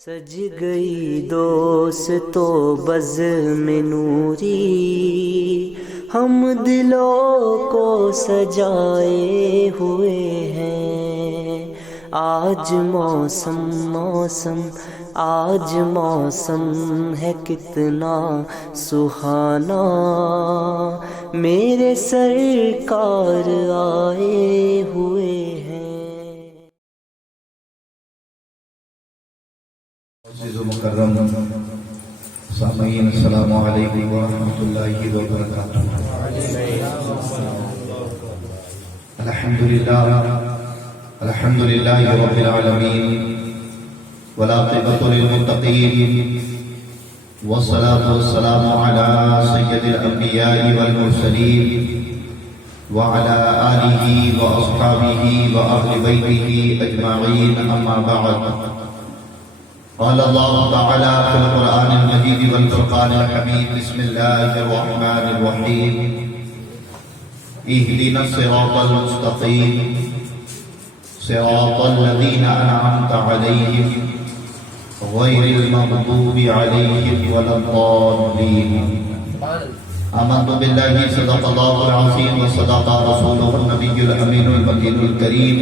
سج گئی دوستو بزم نوری، ہم دلوں کو سجائے ہوئے ہیں۔ آج موسم آج موسم ہے کتنا سہانا، میرے سرکار آئے ہوئے ہیں۔ عزیز و مکرم سامعین، السلام علیکم ورحمۃ اللہ وبرکاتہ۔ الحمد للہ رب العالمین، والعاقبۃ للمتقین، والصلاة والسلام علی سید الانبیاء والمرسلین، وعلی آلہ واصحابہ واہل بیتہ اجمعین، اما بعد۔ قال الله تعالى في القرآن المجيد والفرقان الحميد، بسم الله الرحمن الرحيم، اهدنا الصراط المستقيم، صراط الذين أنعمت عليهم غير المغضوب عليهم ولا الضالين۔ آمنت بالله صدق الله العظيم وصدق رسوله النبي الأمين المكين الكريم،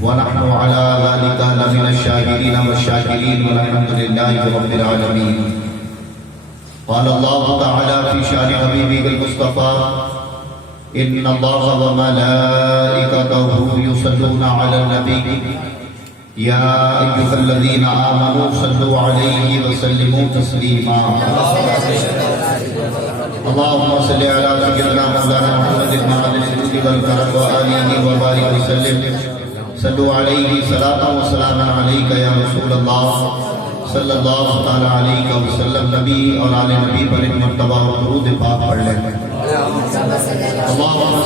ونحن على ذلك لمن الشاهدين والشاكرين، والحمد لله رب العالمين۔ قال الله تعالى في شان حبيبه المصطفى، إن الله وملائكته يصلون على النبي يا أيها الذين آمنوا صلوا عليه وسلموا تسليما۔ اللهم صل على سيدنا مولانا محمد معدن الجود والكرم وآله وبارك وسلم، صلوا علیہ صلاۃ و سلام علیک یا رسول اللہ صلی اللہ تعالی علیہ وسلم۔ نبی اور آل نبی پر ایک مرتبہ درود پاک پڑھ لیں۔ اللہم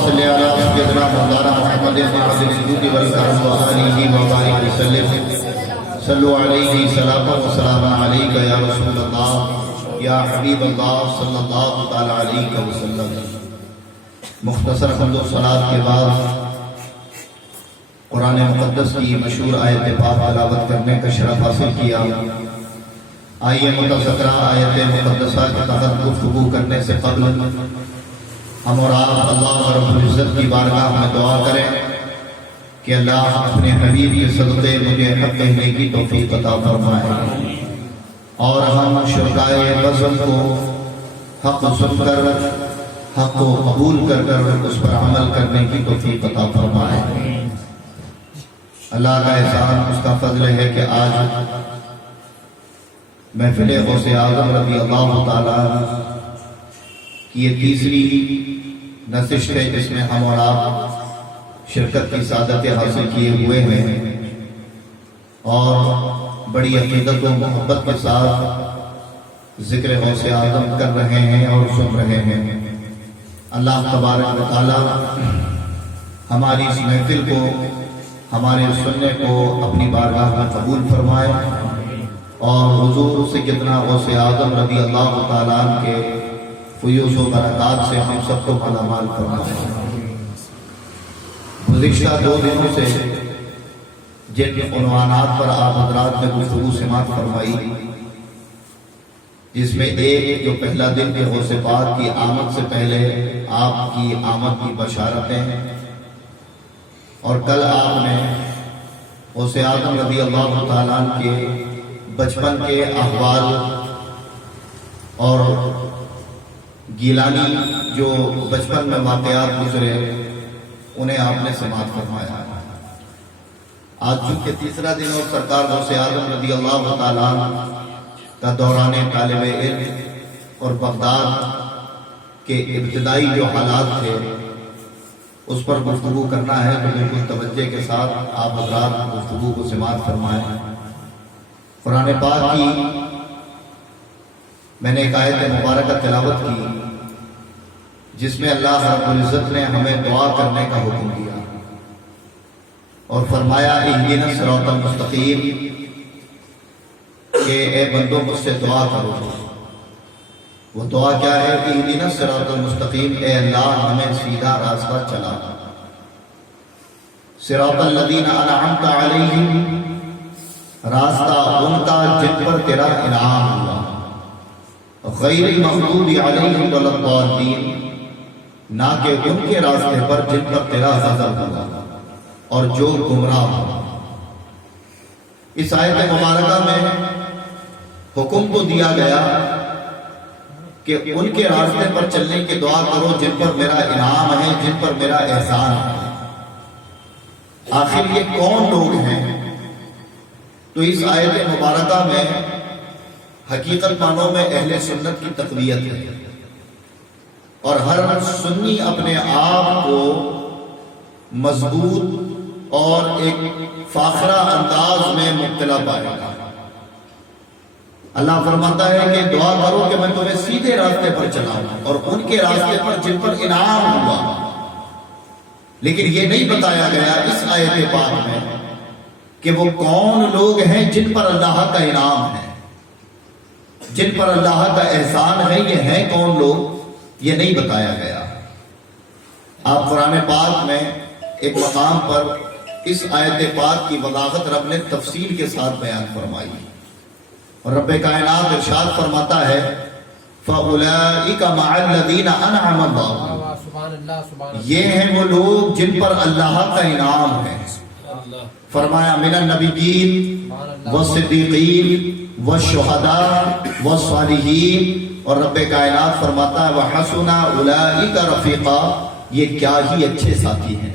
صلی علی سیدنا مولانا محمد معدن الجود والکرم وآلہ وبارک وسلم، صلوا علیہ صلاۃ و سلام علیک یا رسول اللہ یا حبیب اللہ صلی اللہ تعالی علیہ وسلم۔ مختصر حمد و صلاۃ کے بعد قرآن مقدس کی مشہور آیت پاک تلاوت کرنے کا شرف حاصل کیا۔ آئیے متذکرہ آیت مقدسہ کے تحت گفتگو کرنے سے قبل ہم اور آپ اللہ رب العزت کی بارگاہ میں دعا کریں کہ اللہ اپنے حبیب کے صدقے مجھے حق کہنے کی توفیق عطا فرمائے، اور ہم شرکائے بزم کو حق سن کر حق کو قبول کر اس پر عمل کرنے کی توفیق عطا فرمائے۔ اللہ کا احسان، اس کا فضل ہے کہ آج محفل غوث اعظم رضی اللہ تعالی کی یہ تیسری نشست ہے جس میں ہم اور آپ شرکت کی سعادت حاصل کیے ہوئے ہیں، اور بڑی عقیدت و محبت کے ساتھ ذکر غوث اعظم کر رہے ہیں اور سن رہے ہیں۔ اللہ تبارک و تعالی ہماری اس محفل کو، ہمارے سننے کو اپنی بارگاہ میں قبول فرمائے، اور حضور سیدنا غوث اعظم رضی اللہ تعالیٰ عنہ کے فیوض و برکات سے ہم سب کو مالا مال فرمائے۔ گزشتہ 2 دنوں سے جن عنوانات پر آپ حضرات نے گفتگو سماعت فرمائی، جس میں ایک جو پہلا دن کے غوث پاک کی آمد سے پہلے آپ کی آمد کی بشارتیں، اور کل آپ نے غوث اعظم رضی اللہ تعالیٰ عنہ کے بچپن کے احوال اور گیلانی جو بچپن میں واقعات گزرے انہیں آپ نے سماعت فرمایا۔ آج چونکہ تیسرا دن اور سرکار غوث اعظم رضی اللہ تعالیٰ عنہ کا دوران طالب علم اور بغداد کے ابتدائی جو حالات تھے اس پر گفتگو کرنا ہے، تو بالکل توجہ کے ساتھ آپ حضرات گفتگو کو سماعت فرمائیں۔ قرآن پاک کی میں نے ایک آیت مبارکہ تلاوت کی جس میں اللہ رب العزت نے ہمیں دعا کرنے کا حکم دیا اور فرمایا اہدنا الصراط المستقیم، کہ اے بندوں مجھ سے دعا کرو۔ وہ دعا کیا ہے؟ اہدنا الصراط المستقیم، اے اللہ ہمیں سیدھا راستہ چلا۔ صراط الذین انعمت علیہم، راستہ ان کا جن پر تیرا انعام ہوا، غیر المغضوب علیہم ولا الضالین، نہ کہ ان کے راستے پر جن پر تیرا غضب ہوا اور جو گمراہ ہوا۔ اس آیت مبارکہ میں حکم تو دیا گیا کہ ان کے راستے پر چلنے کی دعا کرو جن پر میرا انعام ہے، جن پر میرا احسان ہے۔ آخر یہ کون لوگ ہیں؟ تو اس آیت مبارکہ میں حقیقت معنوں میں اہل سنت کی تقویت ہے، اور ہر سنی اپنے آپ کو مضبوط اور ایک فاخرہ انداز میں مبتلا پائے گا۔ اللہ فرماتا ہے کہ دعا کرو کہ میں تمہیں سیدھے راستے پر چلاؤں اور ان کے راستے پر جن پر انعام ہوا۔ لیکن یہ نہیں بتایا گیا اس آیت پاک میں کہ وہ کون لوگ ہیں جن پر اللہ کا انعام ہے، جن پر اللہ کا احسان ہے۔ یہ ہیں کون لوگ، یہ نہیں بتایا گیا۔ آپ قرآن پاک میں ایک مقام پر اس آیت پاک کی وضاحت رب نے تفصیل کے ساتھ بیان فرمائی، اور رب کائنات ارشاد فرماتا ہے فَأُولَئِكَ مَعَ الَّذِينَ أَنْعَمَ اللَّهُ، یہ ہیں وہ لوگ جن پر اللہ کا انعام ہے۔ فرمایا من النبیین والصدیقین والشہداء والصالحین، اور رب کائنات فرماتا ہے وَحَسُنَ أُولَئِكَ رَفِيقًا، یہ کیا ہی اچھے ساتھی ہیں۔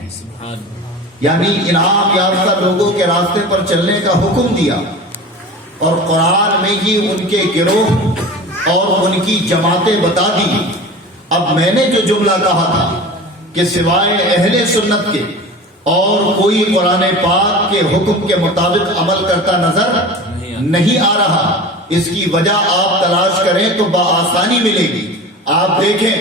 یعنی انعام یافتہ لوگوں کے راستے پر چلنے کا حکم دیا، اور قرآن میں ہی ان کے گروہ اور ان کی جماعتیں بتا دی۔ اب میں نے جو جملہ کہا تھا کہ سوائے اہل سنت کے اور کوئی قرآن پاک کے حکم کے مطابق عمل کرتا نظر نہیں آ رہا، اس کی وجہ آپ تلاش کریں تو بآسانی ملے گی۔ آپ دیکھیں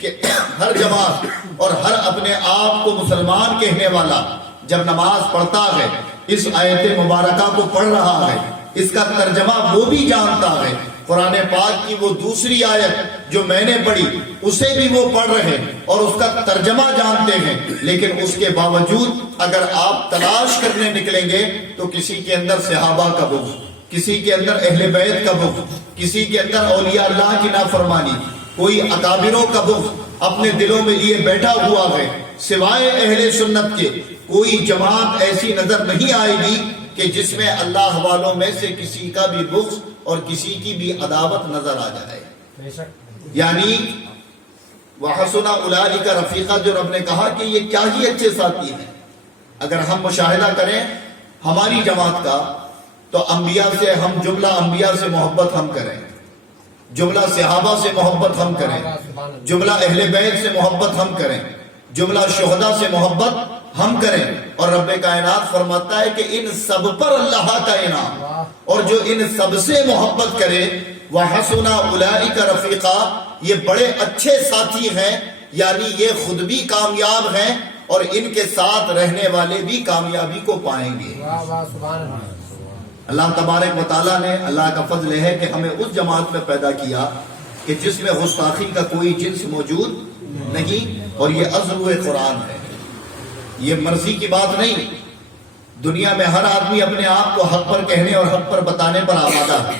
کہ ہر جماعت اور ہر اپنے آپ کو مسلمان کہنے والا جب نماز پڑھتا ہے، اس آیت مبارکہ کو پڑھ رہا ہے، اس کا ترجمہ وہ بھی جانتا ہے، قرآن پاک کی وہ دوسری آیت جو میں نے پڑھی اسے بھی وہ پڑھ رہے اور اس کا ترجمہ جانتے ہیں، لیکن اس کے باوجود اگر آپ تلاش کرنے نکلیں گے تو کسی کے اندر صحابہ کا بغض، کسی کے اندر اہل بیت کا بغض، کسی کے اندر اولیاء اللہ کی نافرمانی، کوئی اکابروں کا بغض اپنے دلوں میں لیے بیٹھا ہوا ہے۔ سوائے اہل سنت کے کوئی جماعت ایسی نظر نہیں آئے گی کہ جس میں اللہ والوں میں سے کسی کا بھی بغض اور کسی کی بھی عداوت نظر آ جائے۔ یعنی وَحَسُنَ أُولَئِكَ رَفِيقًا، جو رب نے کہا کہ یہ کیا ہی اچھے ساتھی ہیں۔ اگر ہم مشاہدہ کریں ہماری جماعت کا تو انبیاء سے ہم جملہ انبیاء سے محبت ہم کریں، جملہ صحابہ سے محبت ہم کریں، جملہ اہل بیت سے محبت ہم کریں، جملہ شہداء سے محبت ہم کریں، اور رب کائنات فرماتا ہے کہ ان سب پر اللہ کا انعام، اور جو ان سب سے محبت کرے وَحَسُنَ أُولَئِكَ رَفِيقًا، یہ بڑے اچھے ساتھی ہیں، یعنی یہ خود بھی کامیاب ہیں اور ان کے ساتھ رہنے والے بھی کامیابی کو پائیں گے۔ اللہ تبارک و تعالیٰ نے، اللہ کا فضل ہے کہ ہمیں اس جماعت میں پیدا کیا کہ جس میں گستاخی کا کوئی جنس موجود نہیں، اور یہ عزو قرآن ہے، یہ مرضی کی بات نہیں۔ دنیا میں ہر آدمی اپنے آپ کو حق پر کہنے اور حق پر بتانے پر آمادہ ہے۔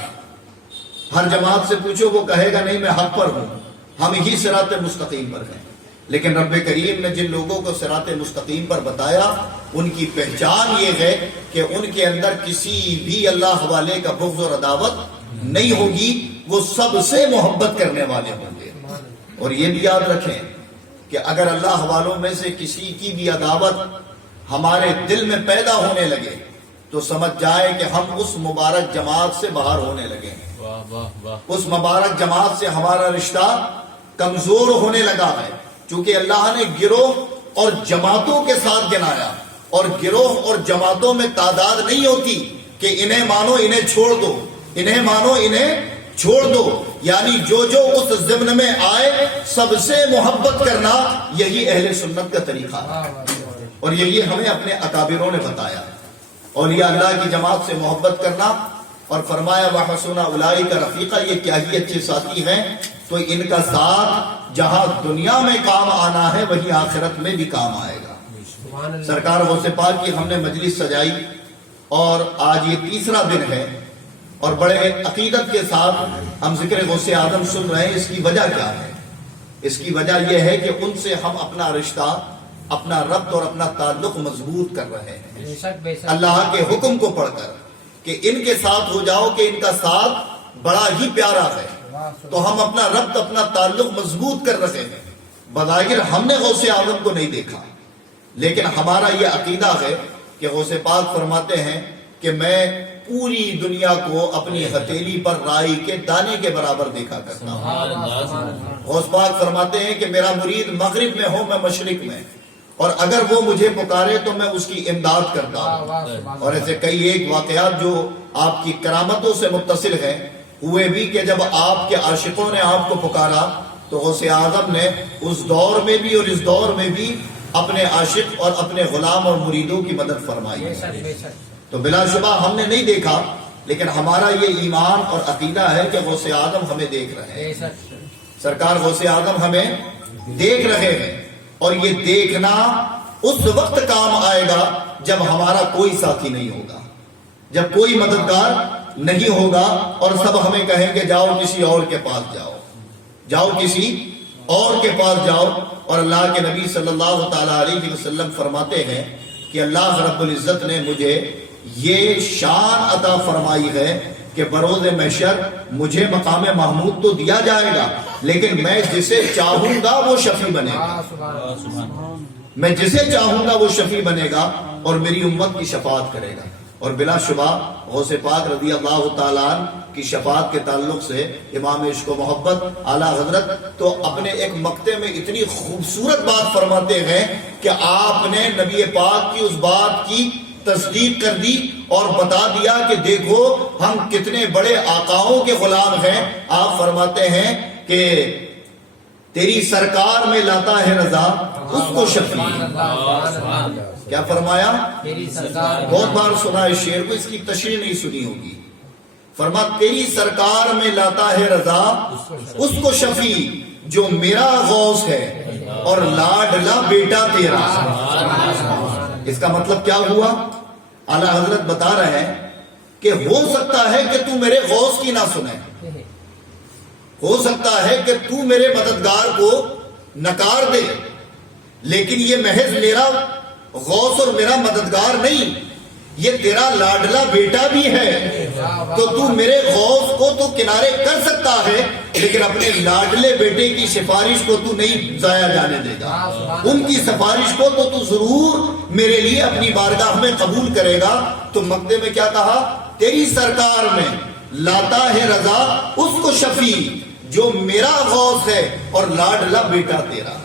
ہر جماعت سے پوچھو وہ کہے گا نہیں میں حق پر ہوں، ہم ہی صراط مستقیم پر ہیں۔ لیکن رب کریم نے جن لوگوں کو صراط مستقیم پر بتایا ان کی پہچان یہ ہے کہ ان کے اندر کسی بھی اللہ والے کا بغض اور عداوت نہیں ہوگی، وہ سب سے محبت کرنے والے ہوں گے۔ اور یہ بھی یاد رکھیں کہ اگر اللہ والوں میں سے کسی کی بھی عداوت ہمارے دل میں پیدا ہونے لگے تو سمجھ جائے کہ ہم اس مبارک جماعت سے باہر ہونے لگے ہیں، اس مبارک جماعت سے ہمارا رشتہ کمزور ہونے لگا ہے، چونکہ اللہ نے گروہ اور جماعتوں کے ساتھ گنایا، اور گروہ اور جماعتوں میں تعداد نہیں ہوتی کہ انہیں مانو انہیں چھوڑ دو، انہیں مانو انہیں چھوڑ دو، یعنی جو جو اس ضمن میں آئے سب سے محبت کرنا، یہی اہل سنت کا طریقہ ہے، اور یہی ہمیں اپنے اکابروں نے بتایا۔ اولیاء اللہ کی جماعت سے محبت کرنا، اور فرمایا وَحَسُنَ أُولَئِكَ رَفِيقًا، یہ کیا ہی اچھے ساتھی ہیں، تو ان کا ساتھ جہاں دنیا میں کام آنا ہے وہیں آخرت میں بھی کام آئے گا۔ سرکار غوث پاک کی ہم نے مجلس سجائی، اور آج یہ تیسرا دن ہے اور بڑے عقیدت کے ساتھ ہم ذکر غوث اعظم سن رہے ہیں. اس کی وجہ کیا ہے؟ اس کی وجہ یہ ہے کہ ان سے ہم اپنا رشتہ، اپنا ربط اور اپنا تعلق مضبوط کر رہے ہیں اللہ کے حکم کو پڑھ کر کہ ان کے ساتھ ہو جاؤ کہ ان کا ساتھ بڑا ہی پیارا ہے. تو ہم اپنا ربط، اپنا تعلق مضبوط کر رہے ہیں. بظاہر ہم نے غوث اعظم کو نہیں دیکھا، لیکن ہمارا یہ عقیدہ ہے کہ غوث پاک فرماتے ہیں کہ میں پوری دنیا کو اپنی ہتھیلی پر رائی کے دانے کے برابر دیکھا کرتا ہوں. غوث پاک فرماتے ہیں کہ میرا مرید مغرب میں ہو، میں مشرق میں، اور اگر وہ مجھے پکارے تو میں اس کی امداد کرتا ہوں. اور ایسے کئی ایک واقعات جو آپ کی کرامتوں سے متصل ہیں ہوئے بھی کہ جب آپ کے عاشقوں نے آپ کو پکارا تو غوث اعظم نے اس دور میں بھی اور اس دور میں بھی اپنے عاشق اور اپنے غلام اور مریدوں کی مدد فرمائی. تو بلا شبہ ہم نے نہیں دیکھا، لیکن ہمارا یہ ایمان اور عقیدہ ہے کہ غوث اعظم ہمیں دیکھ رہے ہیں. سرکار غوث اعظم ہمیں دیکھ رہے ہیں، اور یہ دیکھنا اس وقت کام آئے گا جب ہمارا کوئی ساتھی نہیں ہوگا، جب کوئی مددگار نہیں ہوگا، اور سب ہمیں کہیں کہ جاؤ کسی اور کے پاس جاؤ، جاؤ کسی اور کے پاس جاؤ. اور اللہ کے نبی صلی اللہ تعالی علیہ وسلم فرماتے ہیں کہ اللہ رب العزت نے مجھے یہ شان عطا فرمائی ہے کہ بروز محشر مجھے مقام محمود تو دیا جائے گا، لیکن میں جسے چاہوں گا وہ شفیع بنے گا. میں جسے چاہوں گا وہ شفیع بنے گا اور میری امت کی شفاعت کرے گا. اور بلا شبہ غوث پاک رضی اللہ تعالیٰ عنہ کی شفاعت کے تعلق سے امام عشق و محبت اعلیٰ حضرت تو اپنے ایک مقطع میں اتنی خوبصورت بات فرماتے ہیں کہ آپ نے نبی پاک کی اس بات کی تصدیق کر دی اور بتا دیا کہ دیکھو ہم کتنے بڑے آقاؤں کے غلام ہیں. آپ فرماتے ہیں کہ تیری سرکار میں لاتا ہے رضا اس کو شفیع. کیا فرمایا؟ بہت بار سنا اس شعر کو، اس کی تشریح نہیں سنی ہوگی. فرما تیری سرکار میں لاتا ہے رضا اس کو شفیع جو میرا غوث ہے اور لاڈلا بیٹا تیرا. اس کا مطلب کیا ہوا؟ اعلیٰ حضرت بتا رہے ہیں کہ ہو سکتا ہے کہ تو میرے غوث کی نہ سنے، ہو سکتا ہے کہ تو میرے مددگار کو نکار دے، لیکن یہ محض میرا غوث اور میرا مددگار نہیں، یہ تیرا لاڈلا بیٹا بھی ہے. تو میرے غوث کو تو کنارے کر سکتا ہے، لیکن اپنے لاڈلے بیٹے کی سفارش کو تو نہیں ضائع جانے دے گا. ان کی سفارش کو تو ضرور میرے لیے اپنی بارگاہ میں قبول کرے گا. تو مقدمے میں کیا کہا؟ تیری سرکار میں لاتا ہے رضا اس کو شفیع جو میرا غوث ہے اور لاڈلا بیٹا تیرا.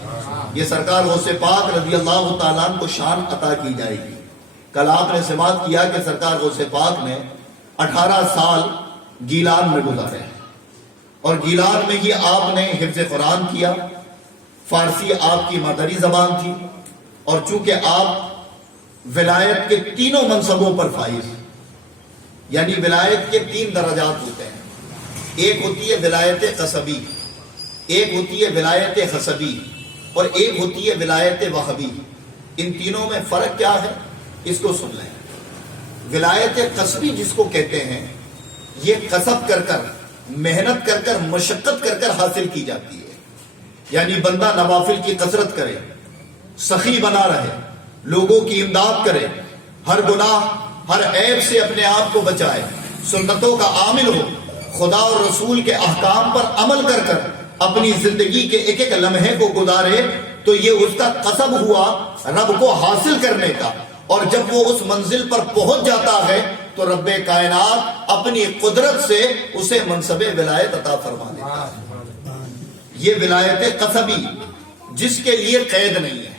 یہ سرکار غوث پاک رضی اللہ تعالیٰ عنہ کو شان عطا کی جائے گی. کل آپ نے سماعت کیا کہ سرکار غوث پاک نے 18 سال گیلان میں گزارے، اور گیلان میں ہی آپ نے حفظ قرآن کیا. فارسی آپ کی مادری زبان تھی، اور چونکہ آپ ولایت کے تینوں منصبوں پر فائز، یعنی ولایت کے 3 درجات ہوتے ہیں. ایک ہوتی ہے ولایت قصبی، ایک ہوتی ہے ولایت حسبی، اور ایک ہوتی ہے ولایت وہبی. ان تینوں میں فرق کیا ہے اس کو سن لیں. ولایت قصبی جس کو کہتے ہیں، یہ قصب کر کر، محنت کر کر، مشقت کر کر حاصل کی جاتی ہے. یعنی بندہ نوافل کی کثرت کرے، سخی بنا رہے، لوگوں کی امداد کرے، ہر گناہ ہر عیب سے اپنے آپ کو بچائے، سنتوں کا عامل ہو، خدا اور رسول کے احکام پر عمل کر کر اپنی زندگی کے ایک ایک لمحے کو گزارے. تو یہ اس کا قصب ہوا رب کو حاصل کرنے کا. اور جب وہ اس منزل پر پہنچ جاتا ہے تو رب کائنات اپنی قدرت سے اسے منصب ولایت عطا فرما دیتا ہے. یہ ولایت قصبی جس کے لیے قید نہیں ہے،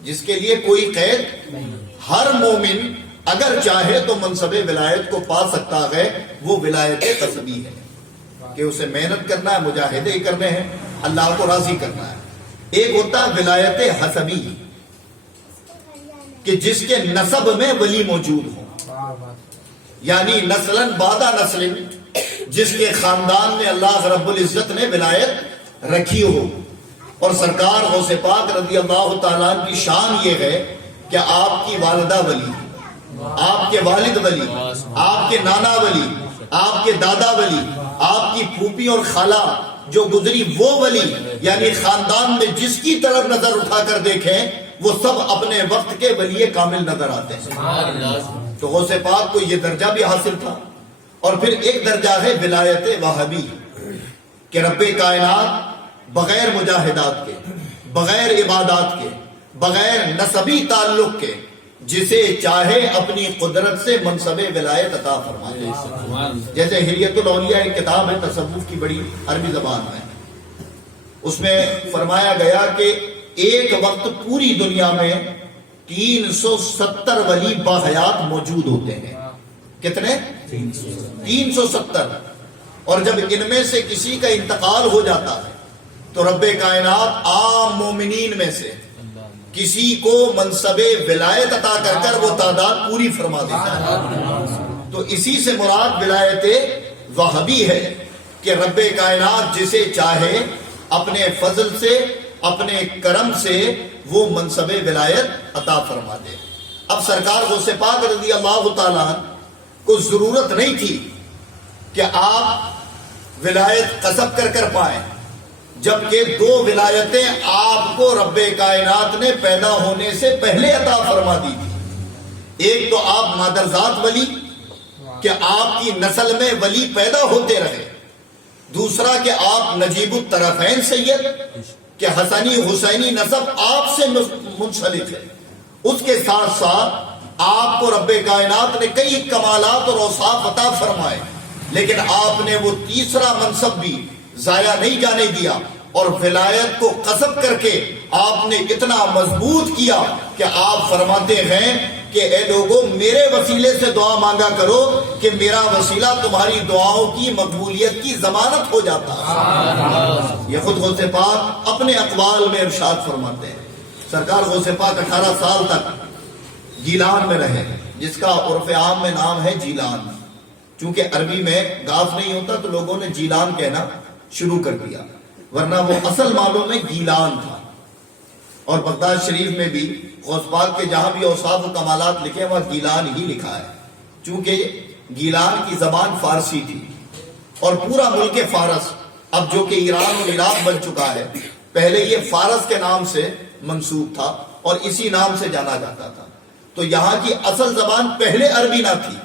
جس کے لیے کوئی قید نہیں. ہر مومن اگر چاہے تو منصب ولایت کو پا سکتا ہے. وہ ولایت قصبی ہے کہ اسے محنت کرنا ہے، مجاہدے کرنے ہیں، اللہ کو راضی کرنا ہے. ایک ہوتا ہے ولایت حسبی کہ جس کے نسب میں ولی موجود ہو، یعنی نسلاً بعد نسل، جس کے خاندان میں اللہ رب العزت نے ولایت رکھی ہو. اور سرکار غوث پاک رضی اللہ تعالیٰ کی شان یہ ہے کہ آپ کی والدہ ولی، آپ کے والد ولی، آپ کے نانا ولی، آپ کے دادا ولی، آپ کی پھوپھی اور خالہ جو گزری وہ ولی، یعنی خاندان میں جس کی طرف نظر اٹھا کر دیکھیں وہ سب اپنے وقت کے ولی کامل نظر آتے ہیں۔ تو غوث پاک کو یہ درجہ بھی حاصل تھا۔ اور پھر ایک درجہ ہے ولایت وہابی، کہ رب کائنات بغیر مجاہدات کے، بغیر عبادات کے، بغیر نسبی تعلق کے جسے چاہے اپنی قدرت سے منصب ولایت عطا فرمائے۔ جیسے حلیت الاولیاء ایک کتاب ہے تصوف کی، بڑی عربی زبان میں، اس میں فرمایا گیا کہ ایک وقت پوری دنیا میں 370 ولی باحیات موجود ہوتے ہیں۔ کتنے؟ 370۔ اور جب ان میں سے کسی کا انتقال ہو جاتا ہے تو رب کائنات عام مومنین میں سے کسی کو منصب ولایت عطا کر کر وہ تعداد پوری فرما دیتا ہے۔ تو اسی سے مراد ولایت وہابی ہے کہ رب کائنات جسے چاہے اپنے فضل سے، اپنے کرم سے وہ منصب ولایت عطا فرما دے۔ اب سرکار غوث پاک رضی اللہ تعالیٰ کو ضرورت نہیں تھی کہ آپ ولایت قصب کر کر پائیں، جبکہ دو ولایتیں آپ کو رب کائنات نے پیدا ہونے سے پہلے عطا فرما دی تھی۔ ایک تو آپ مادرزاد ولی، کہ آپ کی نسل میں ولی پیدا ہوتے رہے، دوسرا کہ آپ نجیب الطرفین سید، کہ حسنی حسینی نسب آپ سے منسلک ہے۔ اس کے ساتھ ساتھ آپ کو رب کائنات نے کئی کمالات اور اوصاف عطا فرمائے، لیکن آپ نے وہ تیسرا منصب بھی ضائع نہیں جانے دیا، اور ولایت کو قصب کر کے آپ نے اتنا مضبوط کیا کہ آپ فرماتے ہیں کہ اے لوگوں میرے وسیلے سے دعا مانگا کرو کہ میرا وسیلہ تمہاری دعاؤں کی مقبولیت کی ضمانت ہو جاتا ہے۔ یہ خود غوث پاک اپنے اقوال میں ارشاد فرماتے ہیں۔ سرکار غوث پاک 18 سال تک گیلان میں رہے، جس کا عرف عام میں نام ہے جیلان۔ چونکہ عربی میں گاف نہیں ہوتا تو لوگوں نے جیلان کہنا شروع کر دیا، ورنہ وہ اصل معنوں میں گیلان تھا۔ اور بغداد شریف میں بھی غوث پاک کے جہاں بھی اوصاف و کمالات لکھے وہاں گیلان ہی لکھا ہے، چونکہ گیلان کی زبان فارسی تھی، اور پورا ملک فارس اب جو کہ ایران اور عراق بن چکا ہے، پہلے یہ فارس کے نام سے منسوب تھا اور اسی نام سے جانا جاتا تھا۔ تو یہاں کی اصل زبان پہلے عربی نہ تھی،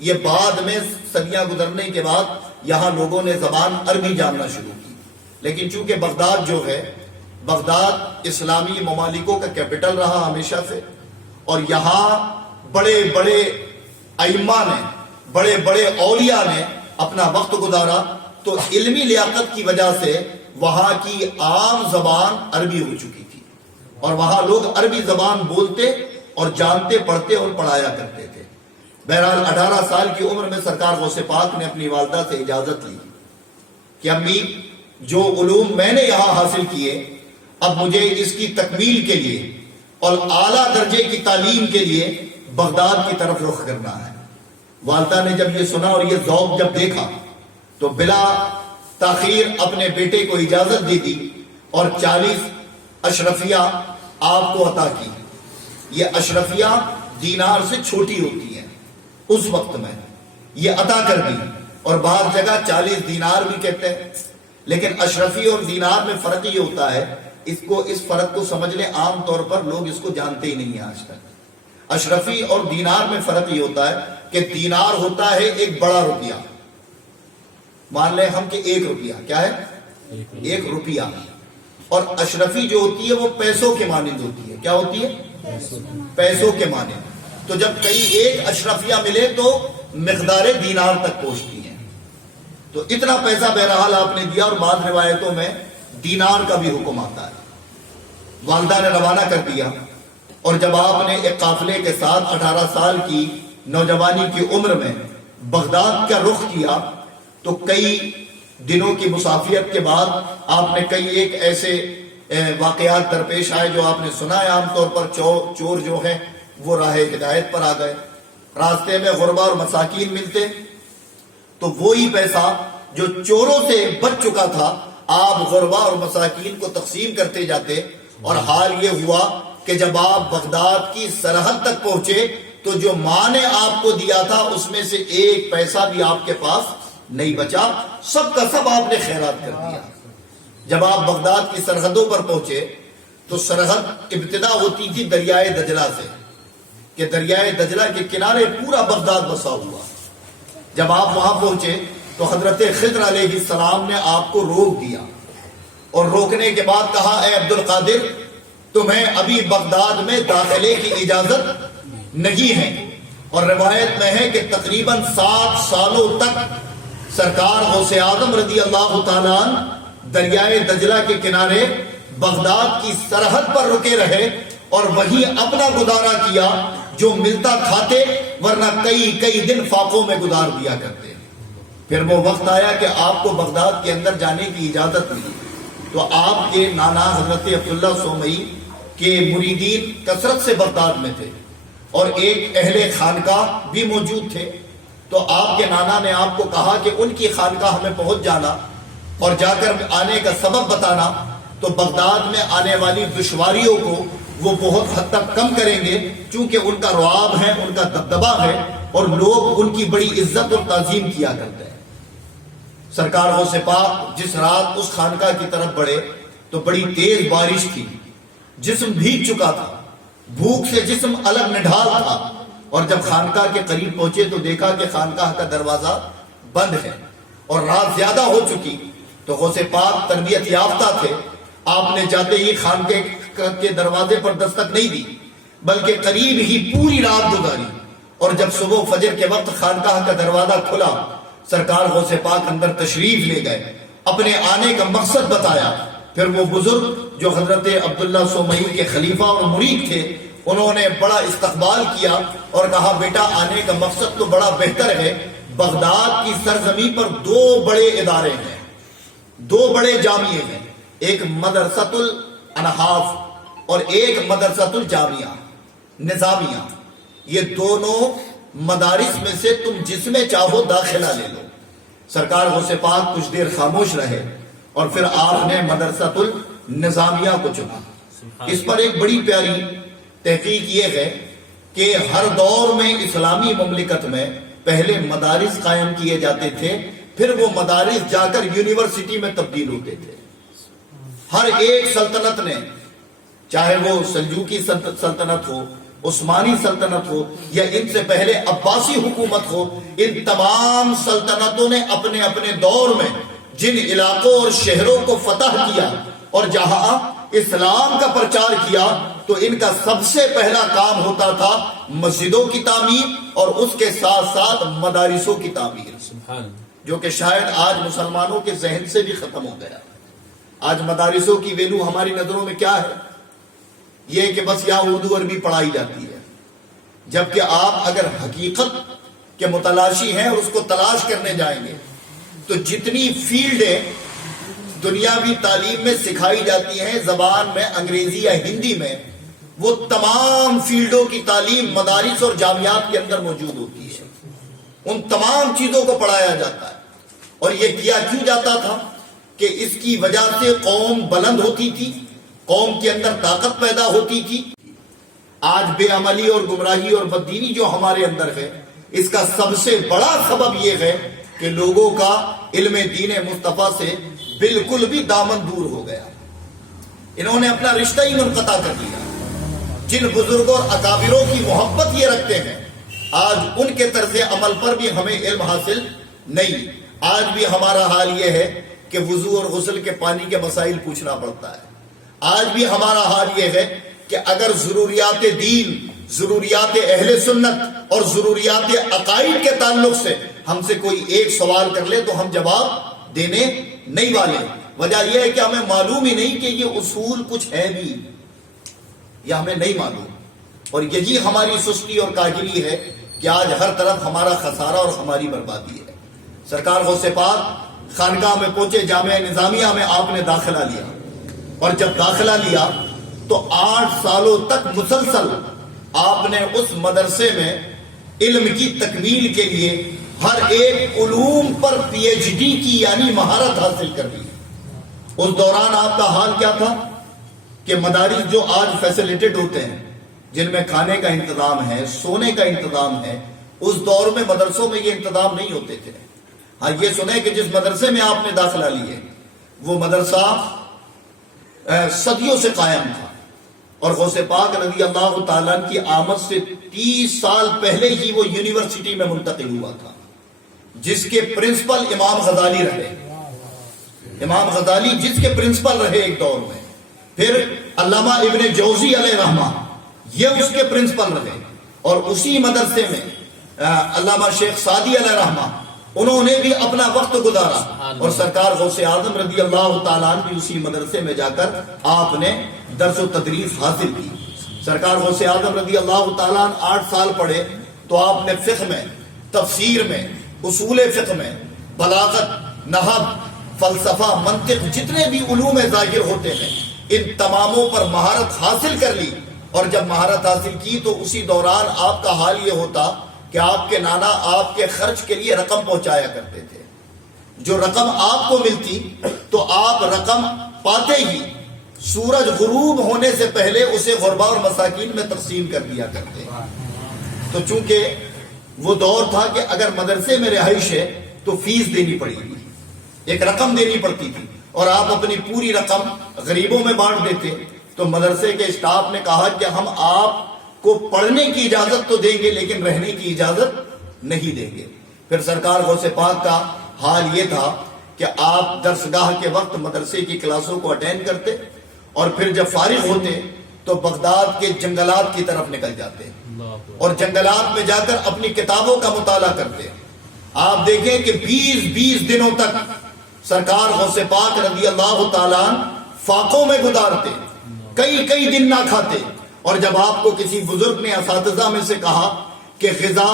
یہ بعد میں صدیاں گزرنے کے بعد یہاں لوگوں نے زبان عربی جاننا شروع کی۔ لیکن چونکہ بغداد جو ہے، بغداد اسلامی ممالکوں کا کیپٹل رہا ہمیشہ سے، اور یہاں بڑے بڑے ائمہ نے، بڑے بڑے اولیاء نے اپنا وقت گزارا، تو علمی لیاقت کی وجہ سے وہاں کی عام زبان عربی ہو چکی تھی، اور وہاں لوگ عربی زبان بولتے اور جانتے، پڑھتے اور پڑھایا کرتے تھے۔ بہرحال 18 سال کی عمر میں سرکار غوث پاک نے اپنی والدہ سے اجازت لی کہ امی جو علوم میں نے یہاں حاصل کیے، اب مجھے اس کی تکمیل کے لیے اور اعلیٰ درجے کی تعلیم کے لیے بغداد کی طرف رخ کرنا ہے۔ والدہ نے جب یہ سنا اور یہ ذوق جب دیکھا تو بلا تاخیر اپنے بیٹے کو اجازت دے دی اور 40 اشرفیہ آپ کو عطا کی۔ یہ اشرفیہ دینار سے چھوٹی ہوتی ہیں اس وقت میں، یہ عطا کر دی، اور بعض جگہ 40 دینار بھی کہتے ہیں، لیکن اشرفی اور دینار میں فرق یہ ہوتا ہے، اس فرق کو سمجھ لیں، عام طور پر لوگ اس کو جانتے ہی نہیں ہیں آج تک۔ اشرفی اور دینار میں فرق یہ ہوتا ہے کہ دینار ہوتا ہے ایک بڑا روپیہ، مان لیں ہم کہ 1 روپیہ، کیا ہے 1 روپیہ، اور اشرفی جو ہوتی ہے وہ پیسوں کے مانند ہوتی ہے۔ کیا ہوتی ہے؟ پیسوں کے مانند۔ تو جب کئی 1 اشرفیہ ملے تو مقدار دینار تک پہنچتی ہیں۔ تو اتنا پیسہ بہرحال آپ نے دیا، اور بعض روایتوں میں دینار کا بھی حکم آتا ہے۔ والدہ نے روانہ کر دیا، اور جب آپ نے ایک قافلے کے ساتھ 18 سال کی نوجوانی کی عمر میں بغداد کا رخ کیا، تو کئی دنوں کی مسافرت کے بعد آپ نے کئی ایک ایسے واقعات درپیش آئے جو آپ نے سنا ہے۔ عام طور پر چور جو ہیں وہ راہ ہدایت پر آ گئے، راستے میں غربا اور مساکین ملتے، تو وہی پیسہ جو چوروں سے بچ چکا تھا آپ غربا اور مساکین کو تقسیم کرتے جاتے، اور حال یہ ہوا کہ جب آپ بغداد کی سرحد تک پہنچے تو تو جو ماں نے آپ کو دیا تھا اس میں سے ایک پیسہ بھی آپ کے پاس نہیں بچا، سب کا سب آپ نے خیرات کر دیا۔ جب آپ بغداد کی سرحدوں پر پہنچے تو سرحد ابتدا ہوتی تھی دریائے دجلہ سے، کہ دریائے دجلہ کے کنارے پورا بغداد بسا ہوا۔ جب آپ وہاں پہنچے تو حضرت خضر علیہ السلام نے آپ کو روک دیا، اور روکنے کے بعد کہا اے عبد القادر تمہیں ابھی بغداد میں داخلے کی اجازت نہیں ہے۔ اور روایت میں ہے کہ تقریباً 7 سالوں تک سرکار غوث اعظم رضی اللہ تعالیٰ عنہ دریائے دجلہ کے کنارے بغداد کی سرحد پر رکے رہے اور وہی اپنا گزارا کیا، جو ملتا کھاتے ورنہ کئی دن فاقوں میں گزار دیا کرتے۔ پھر وہ وقت آیا کہ آپ کو بغداد کے اندر جانے کی اجازت ملی، تو آپ کے نانا حضرت عبداللہ سومئی کے مریدین کثرت سے بغداد میں تھے اور ایک اہل خانقاہ بھی موجود تھے۔ تو آپ کے نانا نے آپ کو کہا کہ ان کی خانقاہ ہمیں پہنچ جانا اور جا کر آنے کا سبب بتانا، تو بغداد میں آنے والی دشواریوں کو وہ بہت حد تک کم کریں گے، چونکہ ان کا رعب ہے، ان کا دبدبہ ہے، اور لوگ ان کی بڑی عزت اور تعظیم کیا کرتے ہیں۔ سرکار غوث پاک جس رات اس خانقاہ کی طرف بڑھے تو بڑی تیز بارش تھی، جسم بھیگ چکا تھا، بھوک سے جسم الگ نڈھال تھا، اور جب خانقاہ کے قریب پہنچے تو دیکھا کہ خانقاہ کا دروازہ بند ہے اور رات زیادہ ہو چکی۔ تو غوث پاک تربیت یافتہ تھے، آپ نے جاتے ہی خانقاہ کے دروازے پر دستک نہیں دی بلکہ قریب ہی پوری رات گزاری، اور جب صبح فجر کے وقت خانقاہ کا دروازہ کھلا سرکار غوث پاک اندر تشریف لے گئے، اپنے آنے کا مقصد بتایا۔ پھر وہ بزرگ جو حضرت عبداللہ سومئی کے خلیفہ اور مرید تھے انہوں نے بڑا استقبال کیا اور کہا بیٹا آنے کا مقصد تو بڑا بہتر ہے، بغداد کی سرزمین پر 2 بڑے ادارے ہیں، 2 بڑے جامعے ہیں، ایک مدرسۃ الانحاف اور ایک مدرسۃ الجامعہ نظامیہ، یہ دونوں مدارس میں سے تم جس میں چاہو داخلہ لے لو۔ سرکار غوث پاک کچھ دیر خاموش رہے اور پھر آپ نے مدرسۃ النظامیہ کو چنا۔ اس پر ایک بڑی پیاری تحقیق یہ ہے کہ ہر دور میں اسلامی مملکت میں پہلے مدارس قائم کیے جاتے تھے، پھر وہ مدارس جا کر یونیورسٹی میں تبدیل ہوتے تھے۔ ہر ایک سلطنت نے، چاہے وہ سلجوقی سلطنت ہو، عثمانی سلطنت ہو یا ان سے پہلے عباسی حکومت ہو، ان تمام سلطنتوں نے اپنے اپنے دور میں جن علاقوں اور شہروں کو فتح کیا اور جہاں اسلام کا پرچار کیا تو ان کا سب سے پہلا کام ہوتا تھا مسجدوں کی تعمیر اور اس کے ساتھ ساتھ مدارسوں کی تعمیر، جو کہ شاید آج مسلمانوں کے ذہن سے بھی ختم ہو گیا۔ آج مدارسوں کی ویلو ہماری نظروں میں کیا ہے؟ یہ کہ بس یہاں اردو عربی پڑھائی جاتی ہے، جبکہ آپ اگر حقیقت کے متلاشی ہیں اور اس کو تلاش کرنے جائیں گے تو جتنی فیلڈیں دنیاوی تعلیم میں سکھائی جاتی ہیں زبان میں، انگریزی یا ہندی میں، وہ تمام فیلڈوں کی تعلیم مدارس اور جامعات کے اندر موجود ہوتی ہے، ان تمام چیزوں کو پڑھایا جاتا ہے۔ اور یہ کیا کیوں جاتا تھا کہ اس کی وجہ سے قوم بلند ہوتی تھی، قوم کے اندر طاقت پیدا ہوتی تھی۔ آج بے عملی اور گمراہی اور بددینی جو ہمارے اندر ہے، اس کا سب سے بڑا سبب یہ ہے کہ لوگوں کا علم دین مصطفیٰ سے بالکل بھی دامن دور ہو گیا، انہوں نے اپنا رشتہ ہی منقطع کر دیا۔ جن بزرگوں اور اکابروں کی محبت یہ رکھتے ہیں، آج ان کے طرز عمل پر بھی ہمیں علم حاصل نہیں۔ آج بھی ہمارا حال یہ ہے کہ وضو اور غسل کے پانی کے مسائل پوچھنا پڑتا ہے۔ آج بھی ہمارا حال یہ ہے کہ اگر ضروریات دین، ضروریات اہل سنت اور ضروریات عقائد کے تعلق سے ہم سے کوئی ایک سوال کر لے تو ہم جواب دینے نہیں والے۔ وجہ یہ ہے کہ ہمیں معلوم ہی نہیں کہ یہ اصول کچھ ہے بھی، یہ ہمیں نہیں معلوم، اور یہی ہماری سستی اور کاہلی ہے کہ آج ہر طرف ہمارا خسارہ اور ہماری بربادی ہے۔ سرکار غوث پاک خانقاہ میں پہنچے، جامعہ نظامیہ میں آپ نے داخلہ لیا، اور جب داخلہ لیا تو 8 سالوں تک مسلسل آپ نے اس مدرسے میں علم کی تکمیل کے لیے ہر ایک علوم پر پی ایچ ڈی کی یعنی مہارت حاصل کر لی۔ اس دوران آپ کا حال کیا تھا کہ مدارس جو آج فیسیلیٹیڈ ہوتے ہیں، جن میں کھانے کا انتظام ہے، سونے کا انتظام ہے، اس دور میں مدرسوں میں یہ انتظام نہیں ہوتے تھے۔ ہاں یہ سنیں کہ جس مدرسے میں آپ نے داخلہ لیے وہ مدرسہ صدیوں سے قائم تھا، اور غوث پاک رضی اللہ تعالیٰ کی آمد سے 30 سال پہلے ہی وہ یونیورسٹی میں منتقل ہوا تھا، جس کے پرنسپل امام غزالی رہے۔ امام غزالی جس کے پرنسپل رہے ایک دور میں، پھر علامہ ابن جوزی علیہ رحمہ یہ اس کے پرنسپل رہے، اور اسی مدرسے میں علامہ شیخ سعدی علیہ رحمہ انہوں نے بھی اپنا وقت گزارا، اور سرکار غوث اعظم رضی اللہ تعالیٰ عنہ بھی اسی مدرسے میں جا کر آپ نے درس و تدریس حاصل کی۔ سرکار غوث اعظم رضی اللہ تعالیٰ عنہ 8 سال پڑھے تو آپ نے فقہ میں، تفسیر میں، اصول فقہ میں، بلاغت، نحو، فلسفہ، منطق، جتنے بھی علوم ظاہر ہوتے ہیں ان تماموں پر مہارت حاصل کر لی، اور جب مہارت حاصل کی تو اسی دوران آپ کا حال یہ ہوتا کہ آپ کے نانا آپ کے خرچ کے لیے رقم پہنچایا کرتے تھے۔ جو رقم آپ کو ملتی تو آپ رقم پاتے ہی سورج غروب ہونے سے پہلے اسے غربا اور مساکین میں تقسیم کر دیا کرتے۔ تو چونکہ وہ دور تھا کہ اگر مدرسے میں رہائش ہے تو فیس دینی پڑے گی، ایک رقم دینی پڑتی تھی، اور آپ اپنی پوری رقم غریبوں میں بانٹ دیتے، تو مدرسے کے اسٹاف نے کہا کہ ہم آپ کو پڑھنے کی اجازت تو دیں گے لیکن رہنے کی اجازت نہیں دیں گے۔ پھر سرکار غوث پاک کا حال یہ تھا کہ آپ درسگاہ کے وقت مدرسے کی کلاسوں کو اٹینڈ کرتے، اور پھر جب فارغ ہوتے تو بغداد کے جنگلات کی طرف نکل جاتے، اور جنگلات میں جا کر اپنی کتابوں کا مطالعہ کرتے۔ آپ دیکھیں کہ 20 دنوں تک سرکار غوث پاک رضی اللہ تعالیٰ فاقوں میں گزارتے، کئی دن نہ کھاتے، اور جب آپ کو کسی بزرگ نے اساتذہ میں سے کہا کہ غذا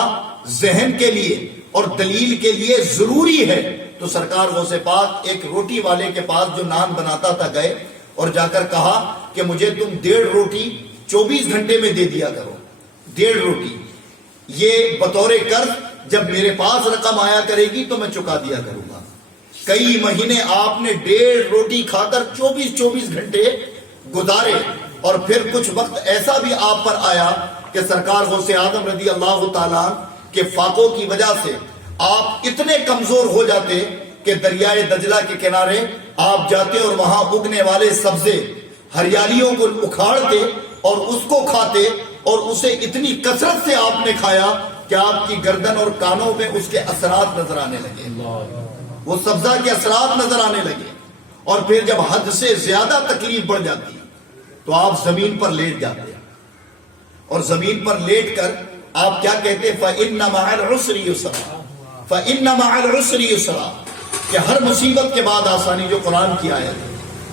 ذہن کے لیے اور دلیل کے لیے ضروری ہے، تو سرکار غوث پاک ایک روٹی والے کے پاس جو نان بناتا تھا گئے اور جا کر کہا کہ مجھے تم 1.5 روٹی 24 گھنٹے میں دے دیا کرو، 1.5 روٹی، یہ بطور قرض جب میرے پاس رقم آیا کرے گی تو میں چکا دیا کروں گا۔ کئی مہینے آپ نے 1.5 روٹی کھا کر 24 گھنٹے گزارے، اور پھر کچھ وقت ایسا بھی آپ پر آیا کہ سرکار غوث اعظم رضی اللہ تعالیٰ کے فاقوں کی وجہ سے آپ اتنے کمزور ہو جاتے کہ دریائے دجلہ کے کنارے آپ جاتے اور وہاں اگنے والے سبزے ہریالیوں کو اکھاڑتے اور اس کو کھاتے، اور اسے اتنی کثرت سے آپ نے کھایا کہ آپ کی گردن اور کانوں میں اس کے اثرات نظر آنے لگے، وہ سبزہ کے اثرات نظر آنے لگے، اور پھر جب حد سے زیادہ تکلیف بڑھ جاتی تو آپ زمین پر لیٹ جاتے، اور زمین پر لیٹ کر آپ کیا کہتے؟ فَإِنَّ مَعَ الْعُسْرِ يُسْرًا، فَإِنَّ مَعَ الْعُسْرِ يُسْرًا، کہ ہر مصیبت کے بعد آسانی، جو قرآن کی آیت ہے،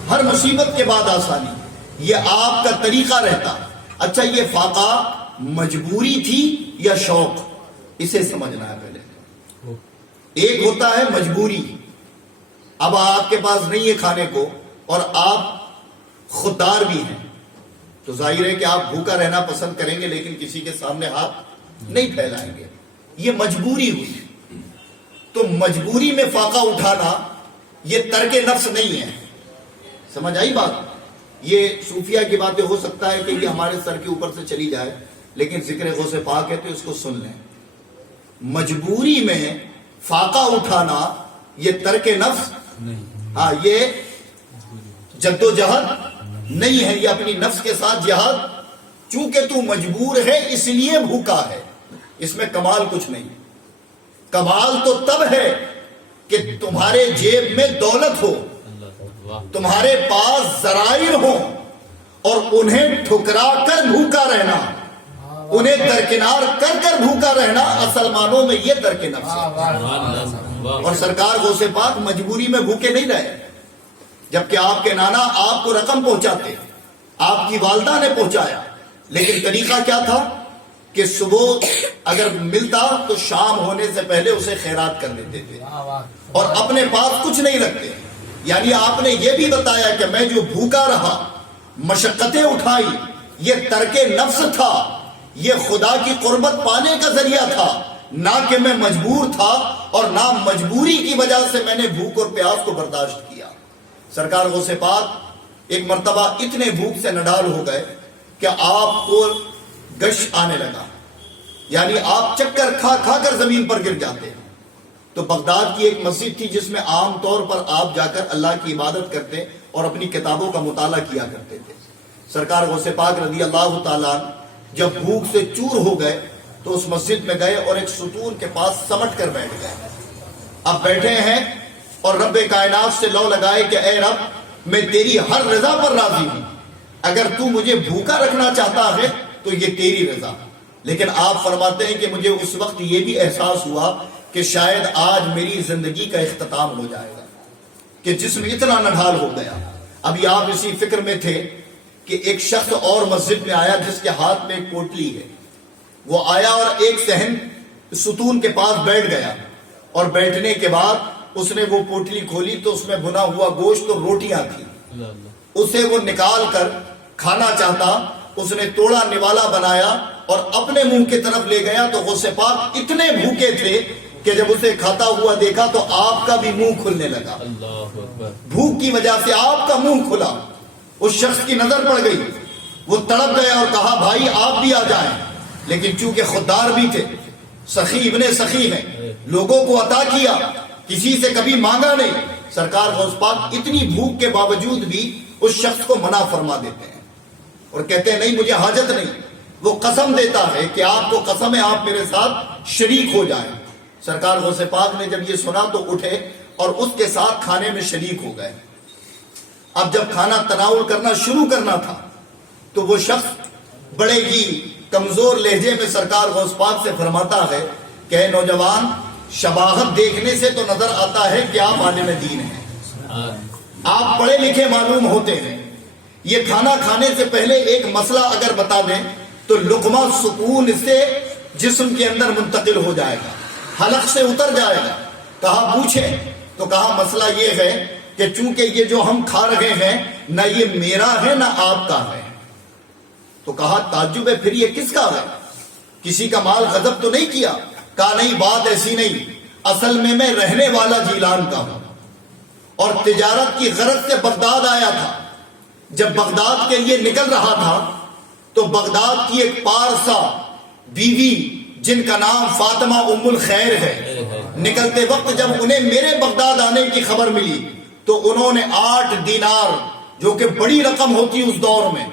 ہر مصیبت کے بعد آسانی، یہ آپ کا طریقہ رہتا۔ اچھا، یہ فاقہ مجبوری تھی یا شوق؟ اسے سمجھنا ہے پہلے۔ ایک ہوتا ہے مجبوری، اب آپ کے پاس نہیں ہے کھانے کو اور آپ خوددار بھی ہیں، تو ظاہر ہے کہ آپ بھوکا رہنا پسند کریں گے لیکن کسی کے سامنے ہاتھ نہیں پھیلائیں گے، یہ مجبوری ہوئی۔ تو مجبوری میں فاقہ اٹھانا یہ ترک نفس نہیں ہے، سمجھ آئی بات؟ یہ صوفیہ کی باتیں ہو سکتا ہے کہ یہ ہمارے سر کے اوپر سے چلی جائے، لیکن ذکر غوث پاک ہے تو اس کو سن لیں۔ مجبوری میں فاقہ اٹھانا یہ ترک نفس، ہاں یہ جد و جہد نہیں ہے، یہ اپنی نفس کے ساتھ جہاد۔ چونکہ تو مجبور ہے اس لیے بھوکا ہے، اس میں کمال کچھ نہیں۔ کمال تو تب ہے کہ تمہارے جیب میں دولت ہو، تمہارے پاس ذرائع ہو، اور انہیں ٹھکرا کر بھوکا رہنا، انہیں درکنار کر کر بھوکا رہنا، اصل معنوں میں یہ ترک نفس ہے۔ اور سرکار غوث پاک مجبوری میں بھوکے نہیں رہے، جبکہ آپ کے نانا آپ کو رقم پہنچاتے، آپ کی والدہ نے پہنچایا، لیکن طریقہ کیا تھا کہ صبح اگر ملتا تو شام ہونے سے پہلے اسے خیرات کر دیتے تھے، اور اپنے پاس کچھ نہیں رکھتے۔ یعنی آپ نے یہ بھی بتایا کہ میں جو بھوکا رہا، مشقتیں اٹھائی، یہ ترک نفس تھا، یہ خدا کی قربت پانے کا ذریعہ تھا، نہ کہ میں مجبور تھا، اور نہ مجبوری کی وجہ سے میں نے بھوک اور پیاس کو برداشت کیا۔ سرکار غوث پاک ایک مرتبہ اتنے بھوک سے نڈال ہو گئے کہ آپ کو گش آنے لگا، یعنی آپ چکر کھا کھا کر زمین پر گر جاتے ہیں۔ تو بغداد کی ایک مسجد تھی جس میں عام طور پر آپ جا کر اللہ کی عبادت کرتے اور اپنی کتابوں کا مطالعہ کیا کرتے تھے۔ سرکار غوث پاک رضی اللہ تعالیٰ جب بھوک سے چور ہو گئے تو اس مسجد میں گئے اور ایک ستون کے پاس سمٹ کر بیٹھ گئے۔ اب بیٹھے ہیں اور رب کائنات سے لو لگائے کہ اے رب میں تیری ہر رضا پر راضی ہوں، اگر تو مجھے بھوکا رکھنا چاہتا ہے تو یہ تیری رضا۔ لیکن آپ فرماتے ہیں کہ مجھے اس وقت یہ بھی احساس ہوا کہ شاید آج میری زندگی کا اختتام ہو جائے گا، کہ جسم اتنا نڈھال ہو گیا۔ ابھی آپ اسی فکر میں تھے کہ ایک شخص اور مسجد میں آیا جس کے ہاتھ میں ایک پوٹلی ہے۔ وہ آیا اور ایک صحن ستون کے پاس بیٹھ گیا، اور بیٹھنے کے بعد اس نے وہ پوٹلی کھولی تو اس میں بنا ہوا گوشت اور روٹیاں تھیں۔ اسے وہ نکال کر کھانا چاہتا، اس نے توڑا نوالا بنایا اور اپنے منہ کی طرف لے گیا تو غوث پاک اتنے بھوکے تھے کہ جب اسے کھاتا ہوا دیکھا تو آپ کا بھی منہ کھلنے لگا۔ بھوک کی وجہ سے آپ کا منہ کھلا۔ اس شخص کی نظر پڑ گئی، وہ تڑپ گیا اور کہا بھائی آپ بھی آ جائیں، لیکن چونکہ خوددار بھی تھے، سخی ابن سخی ہیں، لوگوں کو عطا کیا، کسی سے کبھی مانگا نہیں۔ سرکار غوث پاک اتنی بھوک کے باوجود بھی اس شخص کو منع فرما دیتے ہیں اور کہتے ہیں نہیں مجھے حاجت نہیں۔ وہ قسم دیتا ہے کہ آپ کو قسم ہے آپ میرے ساتھ شریک ہو جائیں۔ سرکار غوث پاک نے جب یہ سنا تو اٹھے اور اس کے ساتھ کھانے میں شریک ہو گئے۔ اب جب کھانا تناول کرنا شروع کرنا تھا تو وہ شخص بڑے ہی کمزور لہجے میں سرکار غوث پاک سے فرماتا ہے کہ اے نوجوان، شباہت دیکھنے سے تو نظر آتا ہے کہ آپ عالم دین ہیں، آپ پڑھے لکھے معلوم ہوتے ہیں، یہ کھانا کھانے سے پہلے ایک مسئلہ اگر بتا دیں تو لقمہ سکون سے جسم کے اندر منتقل ہو جائے گا، حلق سے اتر جائے گا۔ کہا پوچھیں تو کہا مسئلہ یہ ہے کہ چونکہ یہ جو ہم کھا رہے ہیں نہ یہ میرا ہے نہ آپ کا ہے۔ تو کہا تعجب ہے پھر یہ کس کا ہے؟ کسی کا مال غصب تو نہیں کیا؟ کہا نہیں بات ایسی نہیں، اصل میں رہنے والا جیلان کا ہوں اور تجارت کی غرض سے بغداد آیا تھا۔ جب بغداد کے لیے نکل رہا تھا تو بغداد کی ایک پارسا بیوی جن کا نام فاطمہ ام الخیر ہے، نکلتے وقت جب انہیں میرے بغداد آنے کی خبر ملی تو انہوں نے 8 دینار جو کہ بڑی رقم ہوتی اس دور میں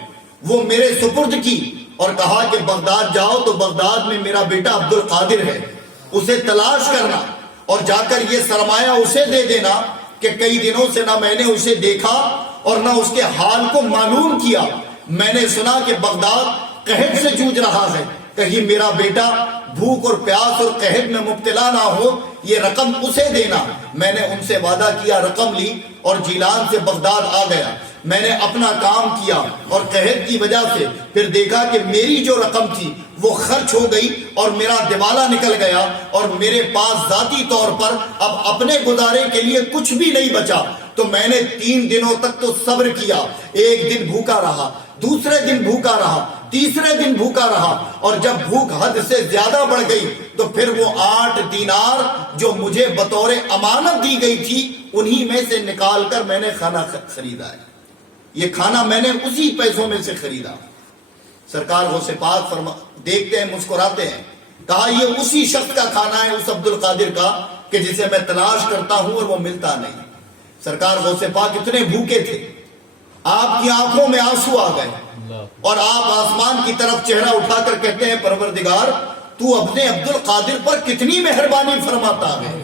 وہ میرے سپرد کی اور کہا کہ بغداد جاؤ تو بغداد میں میرا بیٹا عبد القادر ہے، اسے تلاش کرنا اور جا کر یہ سرمایہ اسے دے دینا کہ کئی دنوں سے نہ میں نے اسے دیکھا اور نہ اس کے حال کو معلوم کیا۔ میں نے سنا کہ بغداد قحط سے جوجھ رہا ہے، کہیں میرا بیٹا بھوک اور پیاس اور قحط میں مبتلا نہ ہو، یہ رقم اسے دینا۔ میں نے ان سے وعدہ کیا، رقم لی اور جیلان سے بغداد آ گیا۔ میں نے اپنا کام کیا اور قحط کی وجہ سے پھر دیکھا کہ میری جو رقم تھی وہ خرچ ہو گئی اور میرا دیوالا نکل گیا اور میرے پاس ذاتی طور پر اب اپنے گزارے کے لیے کچھ بھی نہیں بچا۔ تو میں نے 3 دنوں تک تو صبر کیا، ایک دن بھوکا رہا، دوسرے دن بھوکا رہا، تیسرے دن بھوکا رہا، اور جب بھوک حد سے زیادہ بڑھ گئی تو پھر وہ 8 دینار جو مجھے بطور امانت دی گئی تھی انہی میں سے نکال کر میں نے کھانا خریدا ہے۔ یہ کھانا میں نے اسی پیسوں میں سے خریدا۔ سرکار غوث پاک دیکھتے ہیں، مسکراتے ہیں، کہا یہ اسی شخص کا کھانا ہے، اس عبد القادر کا، کہ جسے میں تلاش کرتا ہوں اور وہ ملتا نہیں۔ سرکار غوث پاک اتنے بھوکے تھے، آپ کی آنکھوں میں آنسو آ گئے اور آپ آسمان کی طرف چہرہ اٹھا کر کہتے ہیں پروردگار تو اپنے عبد القادر پر کتنی مہربانی فرماتا ہے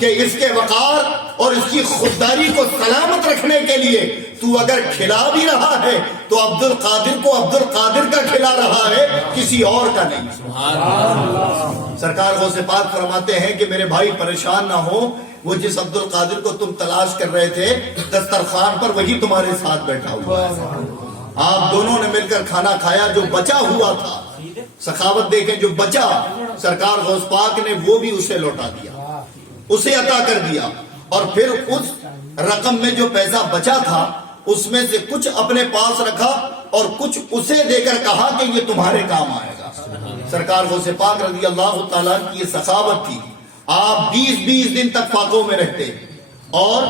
کہ اس کے وقار اور اس کی خودداری کو سلامت رکھنے کے لیے تو اگر کھلا بھی رہا ہے تو عبد القادر کو عبد القادر کا کھلا رہا ہے، کسی اور کا نہیں۔ سرکار غوث پاک فرماتے ہیں کہ میرے بھائی پریشان نہ ہو، وہ جس عبد القادر کو تم تلاش کر رہے تھے دسترخوان پر وہی تمہارے ساتھ بیٹھا ہوا ہے۔ آپ دونوں نے مل کر کھانا کھایا، جو بچا ہوا تھا، سخاوت دیکھیں، جو بچا سرکار غوث پاک نے وہ بھی اسے لوٹا دیا، اسے عطا کر دیا، اور پھر اس رقم میں جو پیسہ بچا تھا اس میں سے کچھ اپنے پاس رکھا اور کچھ اسے دے کر کہا کہ یہ تمہارے کام آئے گا۔ سرکار غوث پاک رضی اللہ تعالیٰ کی یہ سخاوت تھی۔ آپ 20 دن تک فاقوں میں رہتے اور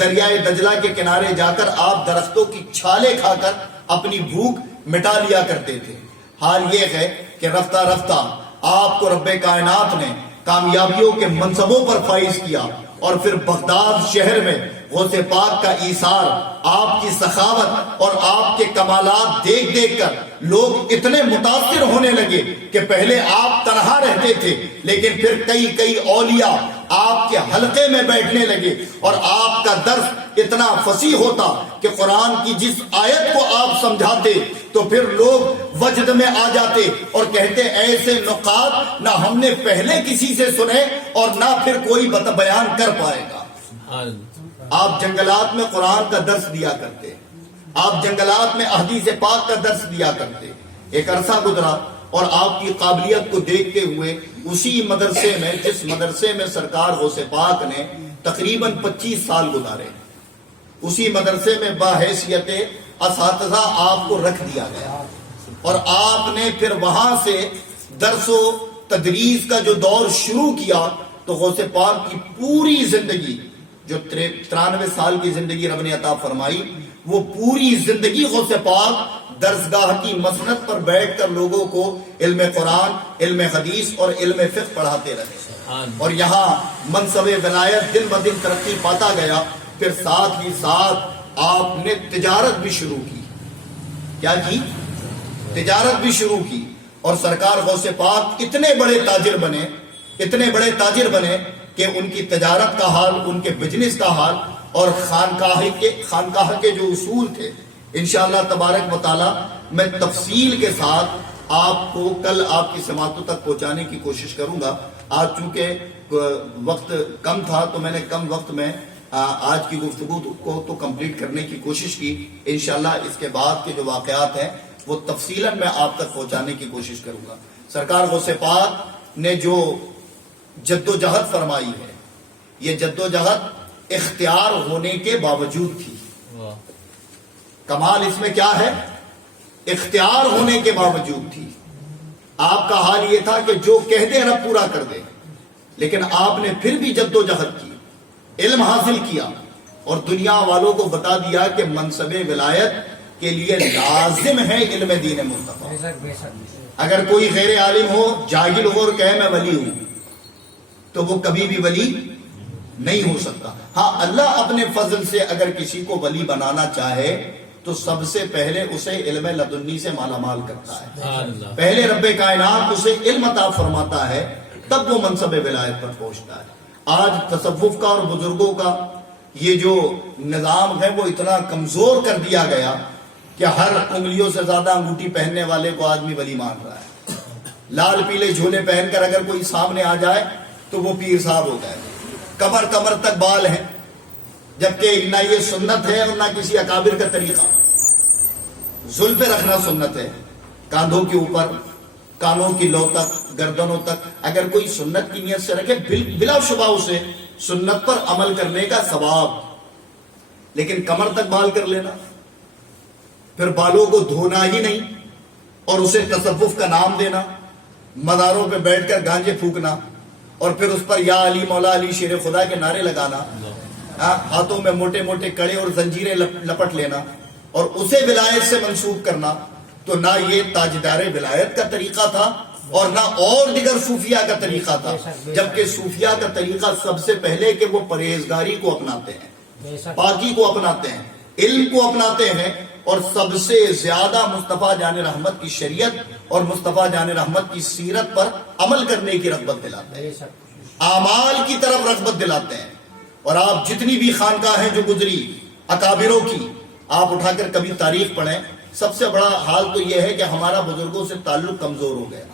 دریائے دجلہ کے کنارے جا کر آپ درختوں کی چھالیں کھا کر اپنی بھوک مٹا لیا کرتے تھے۔ حال یہ ہے کہ رفتہ رفتہ آپ کو رب کائنات نے کامیابیوں کے منصبوں پر فائز کیا، اور پھر بغداد شہر میں غوث پاک کا ایثار، آپ کی سخاوت اور آپ کے کمالات دیکھ دیکھ کر لوگ اتنے متاثر ہونے لگے کہ پہلے آپ تنہا رہتے تھے، لیکن پھر کئی اولیاء آپ کے حلقے میں بیٹھنے لگے، اور آپ کا درس اتنا فصیح ہوتا کہ قرآن کی جس آیت کو آپ سمجھاتے تو پھر لوگ وجد میں آ جاتے اور کہتے ایسے نقاط نہ ہم نے پہلے کسی سے سنے اور نہ پھر کوئی بیان کر پائے گا۔ آپ جنگلات میں قرآن کا درس دیا کرتے، آپ جنگلات میں احادیث پاک کا درس دیا کرتے۔ ایک عرصہ گزرا اور آپ کی قابلیت کو دیکھتے ہوئے اسی مدرسے میں، جس مدرسے میں سرکار غوث پاک نے تقریباً 25 سال گزارے، اسی مدرسے میں باحیثیت اساتذہ آپ کو رکھ دیا گیا، اور آپ نے پھر وہاں سے درس و تدریس کا جو دور شروع کیا تو غوث پاک کی پوری زندگی، جو 93 سال کی زندگی رب نے عطا فرمائی، وہ پوری زندگی غوث پاک درسگاہ کی مسند پر بیٹھ کر لوگوں کو علم قرآن، علم حدیث اور علم فقہ پڑھاتے رہے، اور یہاں منصب ولایت دن بدن ترقی پاتا گیا۔ پھر ساتھ ہی ساتھ آپ نے تجارت بھی شروع کی۔ کیا کی؟ تجارت بھی شروع کی، اور سرکار غوث پاک اتنے بڑے تاجر بنے کہ ان کی تجارت کا حال، ان کے بزنس کا حال اور خانقاہ کے جو اصول تھے، انشاءاللہ تبارک و تعالی میں تفصیل کے ساتھ آپ کو کل آپ کی سماعتوں تک پہنچانے کی کوشش کروں گا۔ آج چونکہ وقت کم تھا تو میں نے کم وقت میں آج کی گفتگو کو تو کمپلیٹ کرنے کی کوشش کی۔ انشاءاللہ اس کے بعد کے جو واقعات ہیں وہ تفصیلاً میں آپ تک پہنچانے کی کوشش کروں گا۔ سرکار غوث پاک نے جو جد و جہد فرمائی ہے، یہ جد و جہد اختیار ہونے کے باوجود تھی۔ کمال اس میں کیا ہے؟ اختیار ہونے کے باوجود تھی۔ آپ کا حال یہ تھا کہ جو کہہ دے رب پورا کر دے، لیکن آپ نے پھر بھی جد و جہد کی، علم حاصل کیا، اور دنیا والوں کو بتا دیا کہ منصب ولایت کے لیے لازم ہے علم دین مصطفیٰ۔ اگر کوئی غیر عالم ہو، جاہل ہو اور کہے میں ولی ہوں، تو وہ کبھی بھی ولی نہیں ہو سکتا۔ ہاں، اللہ اپنے فضل سے اگر کسی کو ولی بنانا چاہے تو سب سے پہلے اسے علم لدنی سے مالا مال کرتا ہے، پہلے رب کائنات اسے علم عطا فرماتا ہے، تب وہ منصب ولایت پر پہنچتا ہے۔ آج تصوف کا اور بزرگوں کا یہ جو نظام ہے وہ اتنا کمزور کر دیا گیا کہ ہر انگلیوں سے زیادہ انگوٹھی پہننے والے کو آدمی ولی مان رہا ہے۔ لال پیلے جھولے پہن کر اگر کوئی سامنے آ جائے تو وہ پیر صاحب ہو گئے، کمر تک بال ہیں، جبکہ نہ یہ سنت ہے اور نہ کسی اکابر کا طریقہ۔ زلفیں رکھنا سنت ہے، کاندھوں کے اوپر، کانوں کی لو تک، گردنوں تک، اگر کوئی سنت کی نیت سے رکھے بلا شبہ اسے سنت پر عمل کرنے کا ثواب، لیکن کمر تک بال کر لینا، پھر بالوں کو دھونا ہی نہیں اور اسے تصوف کا نام دینا، مزاروں پہ بیٹھ کر گانجے پھونکنا اور پھر اس پر یا علی مولا علی شیر خدا کے نعرے لگانا، ہاتھوں میں موٹے موٹے کڑے اور زنجیریں لپٹ لینا اور اسے ولایت سے منسوب کرنا، تو نہ یہ تاجدار ولایت کا طریقہ تھا اور نہ اور دیگر صوفیہ کا طریقہ تھا، جبکہ صوفیہ کا طریقہ سب سے پہلے کہ وہ پرہیزگاری کو اپناتے ہیں، پاکی کو اپناتے ہیں، علم کو اپناتے ہیں، اور سب سے زیادہ مصطفیٰ جان رحمت کی شریعت اور مصطفیٰ جان رحمت کی سیرت پر عمل کرنے کی رغبت دلاتے ہیں، اعمال کی طرف رغبت دلاتے ہیں۔ اور آپ جتنی بھی خانقاہیں جو گزری اکابروں کی، آپ اٹھا کر کبھی تاریخ پڑھیں، سب سے بڑا حال تو یہ ہے کہ ہمارا بزرگوں سے تعلق کمزور ہو گیا۔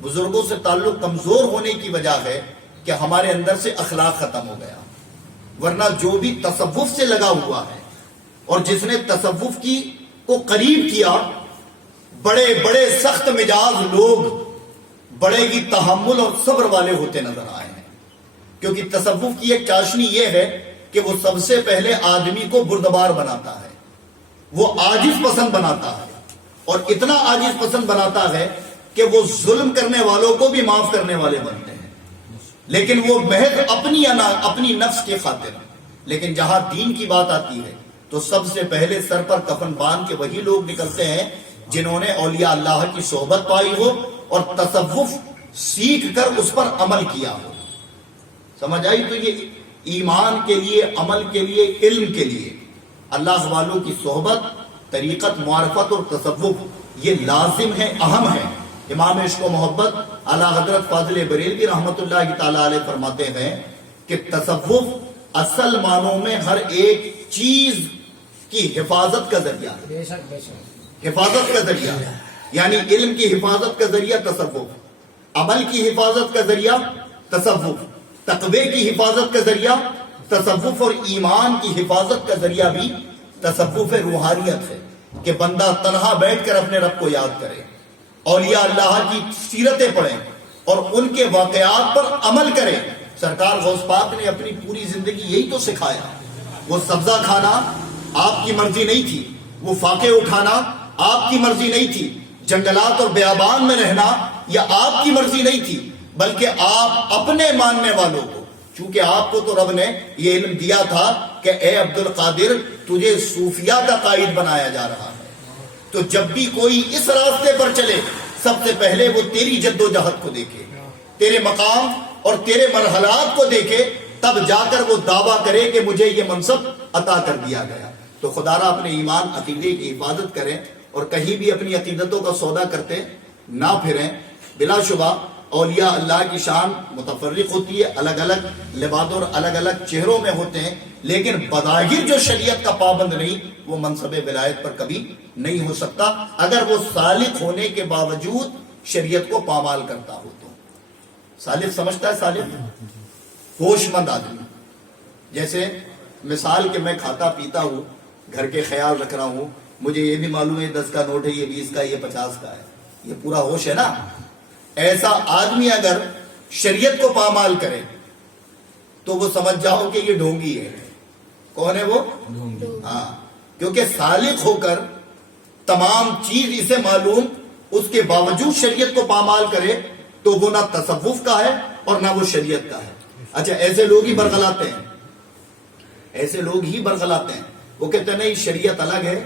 بزرگوں سے تعلق کمزور ہونے کی وجہ ہے کہ ہمارے اندر سے اخلاق ختم ہو گیا، ورنہ جو بھی تصوف سے لگا ہوا ہے اور جس نے تصوف کی کو قریب کیا، بڑے بڑے سخت مزاج لوگ بڑے ہی تحمل اور صبر والے ہوتے نظر آئے ہیں، کیونکہ تصوف کی ایک چاشنی یہ ہے کہ وہ سب سے پہلے آدمی کو بردبار بناتا ہے، وہ عاجز پسند بناتا ہے، اور اتنا عاجز پسند بناتا ہے کہ وہ ظلم کرنے والوں کو بھی معاف کرنے والے بنتے ہیں، لیکن وہ محض اپنی نفس کی خاطر۔ لیکن جہاں دین کی بات آتی ہے تو سب سے پہلے سر پر کفن باندھ کے وہی لوگ نکلتے ہیں جنہوں نے اولیاء اللہ کی صحبت پائی ہو اور تصوف سیکھ کر اس پر عمل کیا ہو. سمجھ آئی؟ تو یہ ایمان کے لیے، عمل کے لیے، علم کے لیے اللہ والوں کی صحبت، طریقت، معرفت اور تصوف یہ لازم ہے، اہم ہے. امام عشق و محبت اعلیٰ حضرت فاضل بریلوی رحمۃ اللہ تعالیٰ علیہ فرماتے ہیں کہ تصوف اصل معنوں میں ہر ایک چیز کی حفاظت کا ذریعہ ہے. حفاظت کا ذریعہ، یعنی علم کی حفاظت کا ذریعہ تصوف، عمل کی حفاظت کا ذریعہ تصوف، تقوی کی حفاظت کا ذریعہ تصوف، اور ایمان کی حفاظت کا ذریعہ بھی تصوف روحانیت ہے کہ بندہ تنہا بیٹھ کر اپنے رب کو یاد کرے، اولیاء اللہ کی سیرتیں پڑھیں اور ان کے واقعات پر عمل کریں. سرکار غوث پاک نے اپنی پوری زندگی یہی تو سکھایا. وہ سبزہ کھانا آپ کی مرضی نہیں تھی، وہ فاقے اٹھانا آپ کی مرضی نہیں تھی، جنگلات اور بیابان میں رہنا یہ آپ کی مرضی نہیں تھی، بلکہ آپ اپنے ماننے والوں کو، چونکہ آپ کو تو رب نے یہ علم دیا تھا کہ اے عبد القادر تجھے صوفیہ کا قائد بنایا جا رہا ہے، تو جب بھی کوئی اس راستے پر چلے سب سے پہلے وہ تیری جد و جہد کو دیکھے، تیرے مقام اور تیرے مرحلات کو دیکھے، تب جا کر وہ دعویٰ کرے کہ مجھے یہ منصب عطا کر دیا گیا. تو خدا را اپنے ایمان عقیدے کی حفاظت کریں اور کہیں بھی اپنی عقیدتوں کا سودا کرتے نہ پھریں. بلا شبہ اولیاء اللہ کی شان متفرق ہوتی ہے، الگ الگ لباس اور الگ الگ چہروں میں ہوتے ہیں، لیکن بظاہر جو شریعت کا پابند نہیں وہ منصب ولایت پر کبھی نہیں ہو سکتا اگر وہ سالک ہونے کے باوجود شریعت کو پامال کرتا ہو. تو سالک سمجھتا ہے، سالک ہوش مند آدمی. جیسے مثال کہ میں کھاتا پیتا ہوں، گھر کے خیال رکھ رہا ہوں، مجھے یہ بھی معلوم ہے 10 کا نوٹ ہے، یہ 20 کا، یہ 50 کا ہے، یہ پورا ہوش ہے نا. ایسا آدمی اگر شریعت کو پامال کرے تو وہ سمجھ جاؤ کہ یہ ڈھونگی ہے. کون ہے وہ؟ ہاں، کیونکہ سالک ہو کر تمام چیز اسے معلوم، اس کے باوجود شریعت کو پامال کرے تو وہ نہ تصوف کا ہے اور نہ وہ شریعت کا ہے. اچھا، ایسے لوگ ہی برغلاتے ہیں، ایسے لوگ ہی برغلاتے ہیں. وہ کہتے ہیں نہیں شریعت الگ ہے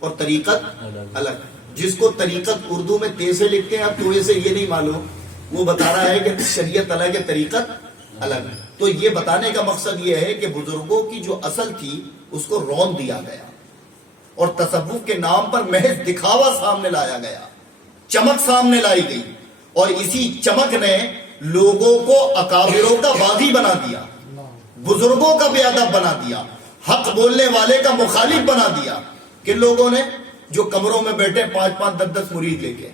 اور طریقت الگ. جس کو طریقت اردو میں تے سے لکھتے ہیں، اب تو سے یہ نہیں معلوم، وہ بتا رہا ہے کہ شریعت الگ ہے، طریقت الگ. تو یہ بتانے کا مقصد یہ ہے کہ بزرگوں کی جو اصل تھی اس کو رون دیا گیا اور تصوف کے نام پر محض دکھاوا سامنے لایا گیا، چمک سامنے لائی گئی، اور اسی چمک نے لوگوں کو اکابروں کا باغی بنا دیا، بزرگوں کا بے ادب بنا دیا، حق بولنے والے کا مخالف بنا دیا. کہ لوگوں نے جو کمروں میں بیٹھے 5-5 10-10 مرید لے کے،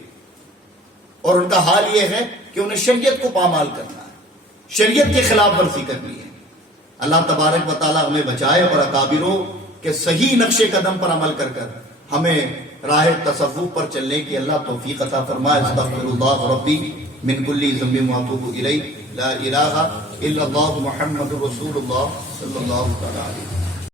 اور ان کا حال یہ ہے کہ انہیں شریعت کو پامال کرنا ہے، شریعت کے خلاف ورزی کرنی ہے. اللہ تبارک و تعالی ہمیں بچائے اور اکابروں کے صحیح نقش قدم پر عمل کر کر ہمیں راہ تصوف پر چلنے کی اللہ توفیق عطا فرمائے. استغفر اللہ ربی من کل ذنب واتوب الیہ، لا الہ الا اللہ محمد رسول اللہ صلی اللہ تعالی علیہ وسلم.